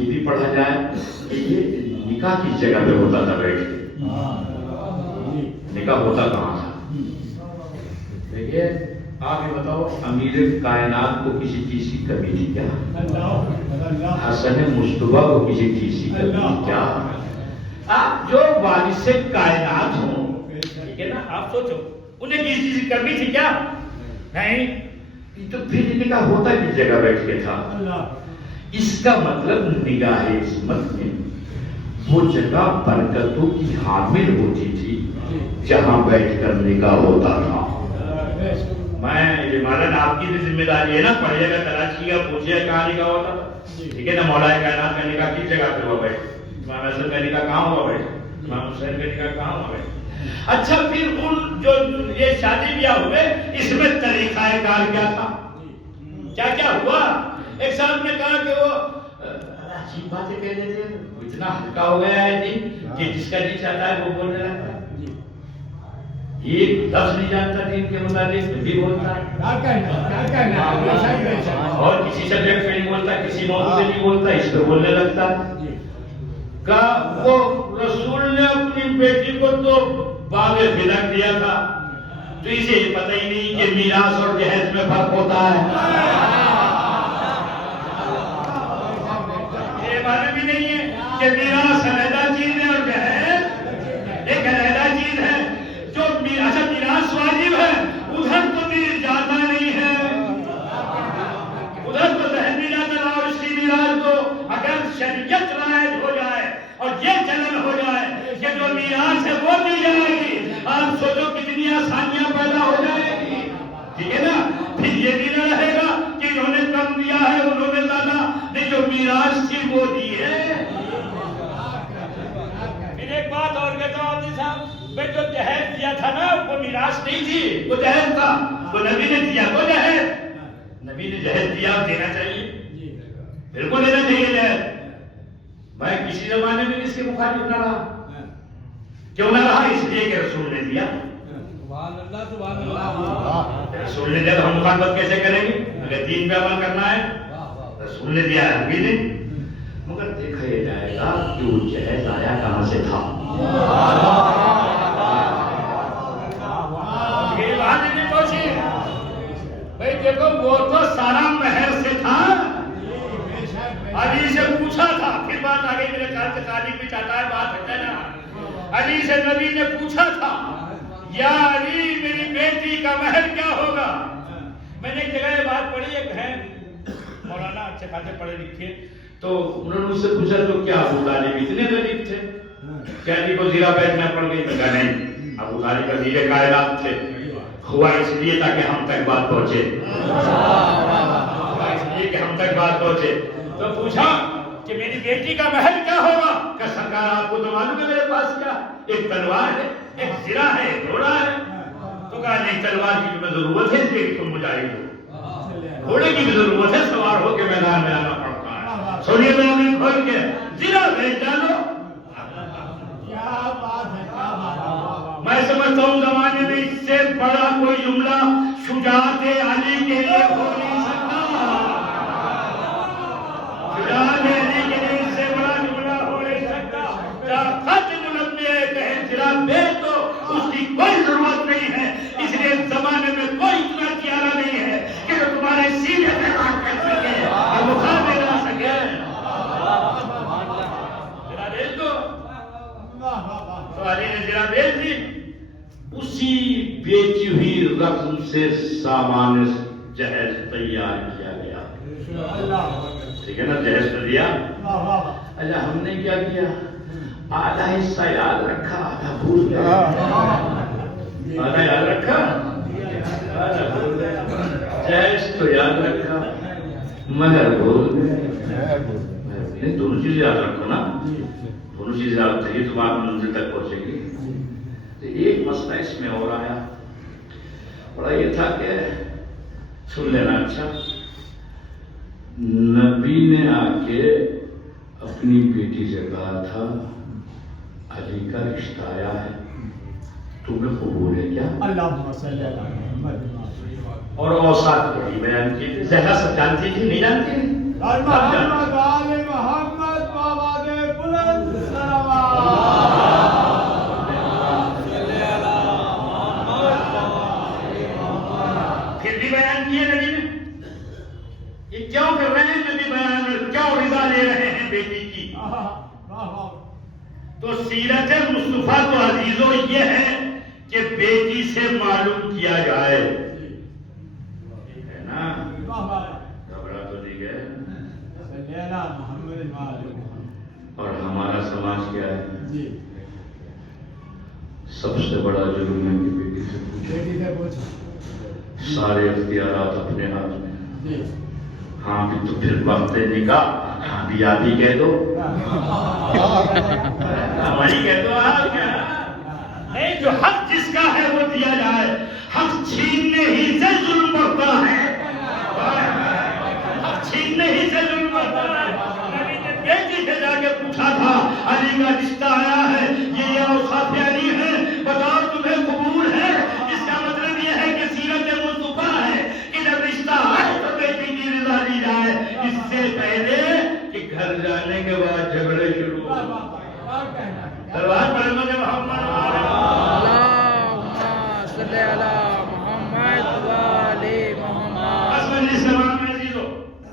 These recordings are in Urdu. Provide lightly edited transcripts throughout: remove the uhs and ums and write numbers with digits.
یہ بھی پڑھا جائے کہ یہ نکاح کس جگہ پہ ہوتا تھا بیٹھ کے؟ نکاح ہوتا کہاں تھا؟ دیکھیے آپ یہ بتاؤ، امیر کائنات کو کسی چیز کی کمی تھی کیا؟ حسن مصطفیٰ کو کسی چیز کی کمی تھی کیا؟ آپ جو وارث کائنات ہوں، ٹھیک ہے نا، آپ سوچو انہیں کسی چیز کی کمی تھی کیا؟ نہیں. تو پھر نکاح ہوتا کس جگہ بیٹھ کے تھا؟ اس کا مطلب نگاہ عصمت میں وہ جگہ برکتوں کی حامل ہوتی تھی جہاں بیٹھ کر نکاح ہوتا تھا. میں یہ مالن آپ کی بھی ذمہ داری ہے نا، پڑھیے گا، تلاش کیے گا، پوچھیے کہاں نکاح ہوتا تھا. ٹھیک ہے نا، مولا کائنات کا نکاح کس جگہ پہ ہوا بیٹھ؟ امام حسن کا نکاح کہاں ہوا بیٹھ؟ امام حسین کا نکاح کہاں ہوا بیٹھ؟ اچھا پھر ان جو یہ شادی بیاہ ہوئے اس میں طریقہ کار کیا تھا؟ کیا کیا ہوا؟ ایک صاحب نے کہا کہ وہ عجیب باتیں کہہ رہے تھے، اتنا ہلکا ہو گیا ہے دین کہ جس کا جی چاہتا ہے وہ بولنے لگتا ہے. ایک لفظ نہیں جانتا دین کے متعلق بھی بولتا ہے، اور کسی سبجیکٹ پہ نہیں بولتا، کسی موضوع پہ نہیں بولتا، اس پہ بولنے لگتا ہے. کہ وہ رسول نے اپنی بیٹی کو تو باغ فدق دیا تھا، تو اسے یہ پتہ ہی نہیں کہ میراث اور جہیز میں فرق ہوتا ہے. یہ بات بھی نہیں ہے کہ میراث علیحدہ چیز ہے اور جہیز ایک علیحدہ چیز ہے. جو اچھا میراث واجب ہے ادھر تو بھی جاتا نہیں ہے، ادھر تو ذہن بھی جاتا رہا. اس کی میراث کو اگر شریعت رائج ہو جائے اور یہ چلن ہو جائے کہ جو میراث ہے وہ دی جائے گی، آپ سوچو کتنی آسانیاں پیدا ہو جائے گی. ٹھیک ہے نا، پھر یہ بھی نہ رہے گا کہ انہوں نے کم دیا ہے انہوں نے زیادہ نہیں، جو میراث تھی وہ دی ہے. پھر ایک بات اور کہتا ہوں عبدی صاحب، میں جو جہیز دیا تھا نا وہ میراث نہیں تھی، وہ جہیز تھا. وہ نبی نے دیا تو جہیز، نبی نے جہیز دیا دینا چاہیے، بالکل دینا چاہیے جہیز. میں کسی زمانے میں اس کے مخالف نہ رہا، کیوں نہ رہا؟ اس لیے کہ رسول نے دیا. رسول نے دیا تو ہم مخالفت کیسے کریں گے؟ اگر دین پہ عمل کرنا ہے رسول نے دیا ہے، بھی نہیں. مگر دیکھا یہ جائے گا کہ وہ جہیز آیا کہاں سے تھا. یہ بات نہیں پوچھی بھائی، دیکھو وہ تو سارا مہر سے تھا. علی سے پوچھا تھا، پھر بات آ گئی میرے خیال سے تعلیم بھی چاہتا ہے بات ہے نا. علی سے نبی نے پوچھا تھا، یا علی میری بیٹی کا مہر کیا ہوگا؟ میں نے ایک جگہ یہ بات پڑھی، ایک ہے مولانا اچھے خاصے پڑھے لکھے، تو انہوں نے اس سے پوچھا تو کیا ابو طالب اتنے غریب تھے کیا علی کو زیرہ بیٹھنا پڑ گئی؟ میں کہا نہیں، ابو طالب امیر کائنات تھے، ہوا اس لیے تاکہ ہم تک بات پہنچے، ہوا اس لیے کہ ہم تک بات پہنچے. تو پوچھا کہ میری بیٹی کا مہر کیا ہوگا؟ کہ سرکار آپ کو تو معلوم ہے میرے پاس کیا، ایک تلوار ہے، ایک زرہ ہے، ایک گھوڑا ہے. تو کہا نہیں، تلوار کی تمہیں ضرورت ہے اس لیے کہ تم مجاہد ہو، گھوڑے کی بھی ضرورت ہے، سوار ہو کے میدان میں آنا پڑتا ہے. سنیے میں کھول کے زرہ بھیج ڈالو. میں سمجھتا ہوں زمانے میں اس سے بڑا کوئی جملہ شجاعت علی کے لیے ہو نہیں سکتا. شجاعت علی کے لیے اس سے بڑا جملہ ہو نہیں سکتا. جہاں خاتم الانبیاء کہیں زرہ بھیج دو، اس کی کوئی ضرورت نہیں ہے. اس لیے زمانے میں کوئی اتنا پیارا نہیں ہے کہ جو تمہارے سینے پہ بات کر سکے اور مقابلے لا سکے. زرہ بھیج دو. تو علی نے زرہ بھیج دی. اسی بیچی ہوئی رقم سے سامان جہیز تیار کیا گیا. ٹھیک ہے نا، جہیز کر دیا. اچھا ہم نے کیا کیا؟ آدھا حصہ یاد رکھا، آدھا بھول گیا. آدھا یاد رکھا، آدھا بھول گیا. جہیز تو یاد رکھا، مہر بھول گئے. دونوں چیزیں یاد رکھو نا، دونوں چیزیں یاد رکھیے تو آپ منزل تک پہنچیں گے. ایک مسئلہ اس میں اور آیا، بڑا یہ تھا کہ سن لینا. اچھا، نبی نے آ کے اپنی بیٹی سے کہا تھا علی کا رشتہ آیا ہے، تمہیں قبول ہے کیا؟ اللہم صلی علی محمد. اور اوصاف بڑی بیان کی تھی. زہرا سب جانتی تھی نہیں جانتی؟ محمد آل محمد بیٹی کی. تو سیرت مصطفیٰ تو عزیزوں یہ ہے کہ بیٹی سے معلوم کیا جائے، ہے نا؟ گھبرا تو نہیں گئے. اور ہمارا سماج کیا ہے؟ سب سے بڑا جرم ہے کہ بیٹی سے پوچھو. سارے اختیارات اپنے ہاتھ میں. ہاں بھی تو پھر وقت نکاح ہاں بھی آپ ہی کہہ دو، ہماری کہہ دو. آپ نہیں، جو حق جس کا ہے وہ دیا جائے. حق چھیننے ہی سے ظلم بڑھتا ہے، حق چھیننے ہی سے ظلم بڑھتا ہے. نبی نے بیٹی سے جا کے پوچھا تھا علی کا رشتہ آیا ہے، یہ اوصاف علی ہے، بتاؤ تمہیں قبول ہے؟ اس کا مطلب یہ ہے کہ سیرت مصطفیٰ ہے کہ جب رشتہ آئے تو بیٹی کی رضا دی جائے، اس سے پہلے کہ گھر جانے کے بعد جھگڑے شروع ہو. دربار پر مجھے محمد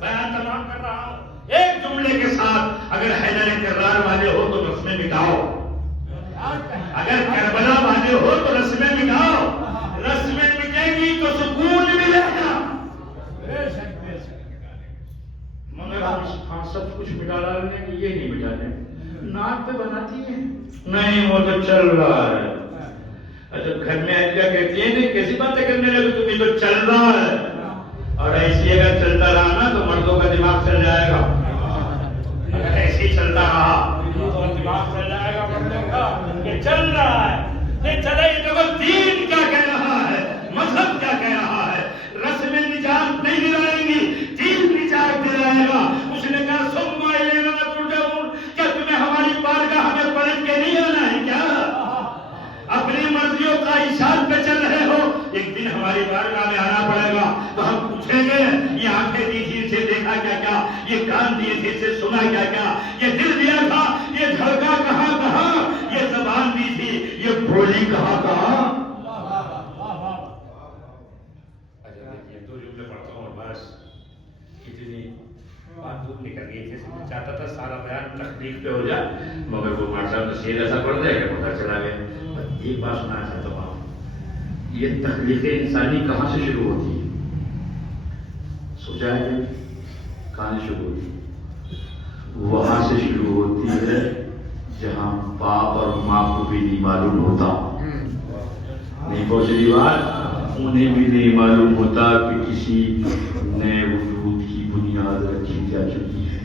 بیان تمام کر رہا ہوں. ایک جملے کے ساتھ اگر حیدر کررار والے ہو تو رسمیں مٹاؤ، اگر کربلا والے ہو تو رسمیں مٹاؤ. رسمیں مٹیں گی تو سکون ملے گا. مگر ہاں سب کچھ مٹا ڈالنے کی یہ نہیں مٹانے. ناک پہ بناتی ہیں نہیں، وہ تو چل رہا ہے. جب گھر میں کیا کہتی ہیں کہ کیسی باتیں کرنے لگے تمہیں تو چل رہا ہے. اور ایسی اگر چلتا رہا نا تو مردوں کا دماغ چل جائے گا. اگر ایسے ہی چلتا رہا تو دماغ چل جائے گا مردوں کا کہ چل رہا ہے. نہیں چلا ہی تو دین کیا کہہ رہا ہے، مذہب کیا کہہ رہا ہے. رسم نجات نہیں دلائیں گی، دین نجات دلائے گا. اس نے کہا ثم الینا ترجعون، کیا تمہیں ہماری بارگاہ میں پلٹ کے نہیں آنا ہے کیا؟ اپنی مرضیوں کا اشارت پہ چل رہے ہو، ایک دن ہماری بارگاہ میں آنا پڑے گا تو ہم پوچھیں گے یہ آنکھیں دی تھی اسے دیکھا کیا کیا، یہ کان دیے تھے اسے سنا کیا کیا، یہ دل دیا تھا یہ دھڑکا کہاں کہاں، یہ زبان دی تھی یہ بولی کہاں کہاں. دو جملے پڑھتا ہوں اور بس. اتنی بات دور نکل گئی تھی. چاہتا تھا سارا بیان تخلیق پہ ہو جائے مگر وہ مار صاحب نصیر ایسا پڑھ دیا کہ پتہ چلا گیا. ایک بات سنانا چاہتا ہوں، یہ تخلیق انسانی کہاں سے شروع ہوتی ہے؟ سوچا ہے کہاں سے شروع ہوتی ہے؟ وہاں سے شروع ہوتی ہے جہاں باپ اور ماں کو بھی نہیں معلوم ہوتا. نہیں پہنچی بات، انہیں بھی نہیں معلوم ہوتا کہ کسی نئے وجود کی بنیاد رکھی جا چکی ہے.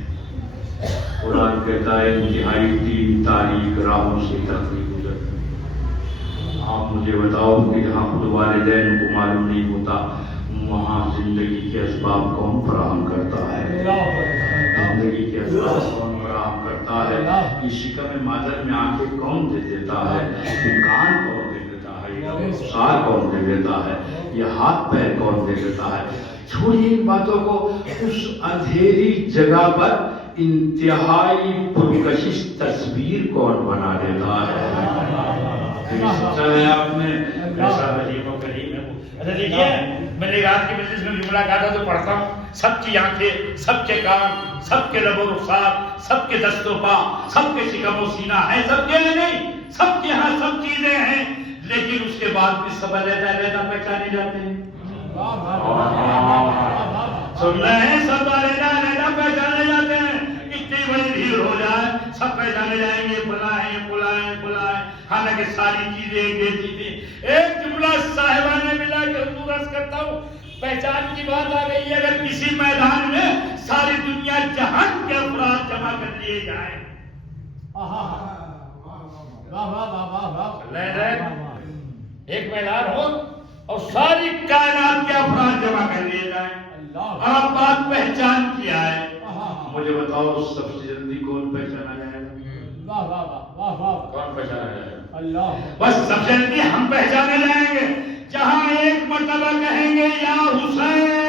قرآن کہتا ہے انتہائی 3 تاریخ راہوں سے تخلیق گزرتی ہے. آپ مجھے بتاؤ کہ جہاں خود والدین کو معلوم نہیں ہوتا وہاں زندگی کے اسباب کون فراہم کرتا ہے؟ زندگی کے اسباب کون فراہم کرتا ہے؟ یہ شکم مادر میں آنکھیں کون دے دیتا ہے؟ یہ کان کون دے دیتا ہے؟ یہ سار کون دے دیتا ہے؟ یہ ہاتھ پیر کون دے دیتا ہے؟ چھوڑیے ان باتوں کو. اس اندھیری جگہ پر انتہائی پرکشش تصویر کون بنا دیتا ہے؟ سوچا ہے آپ نے ایسا عجیب و غریب ہے. اچھا دیکھیے میں نے رات کی مجلس میں جملہ کہا تھا تو پڑھتا ہوں. سب کی آنکھیں، سب کے کان، سب کے لب و رخسار، سب کے دست و پا، سب کے شکم و سینہ ہے، سب کے نہیں، سب کے ہاں سب چیزیں ہیں، لیکن اس کے بعد بھی سب علیحدہ علیحدہ پہچانے جاتے ہیں. سن رہے ہیں؟ سب علیحدہ علیحدہ پہچانے جاتے ہیں. اتنی بڑی بھیڑ ہو جائے سب پہچانے جائیں گے فلاں ہیں فلاں ہیں فلاں ہیں، حالانکہ ساری چیزیں ایک جیسی تھی. ایک جملہ صاحبہ نے ملا کے حضور عرض کرتا ہوں، پہچان کی بات آ گئی. اگر کسی میدان میں ساری دنیا جہان کے افراد جمع کر لیے جائیں، ایک میدان ہو اور ساری کائنات کے افراد جمع کر لیے جائیں اور آپ بات پہچان کیا ہے، مجھے بتاؤ سب سے جلدی کون پہچانا جائے گا؟ کون پہچانا جائے گا؟ اللہ. بس سب سے جلدی ہم پہچانے جائیں گے جہاں ایک مرتبہ کہیں گے یا حسین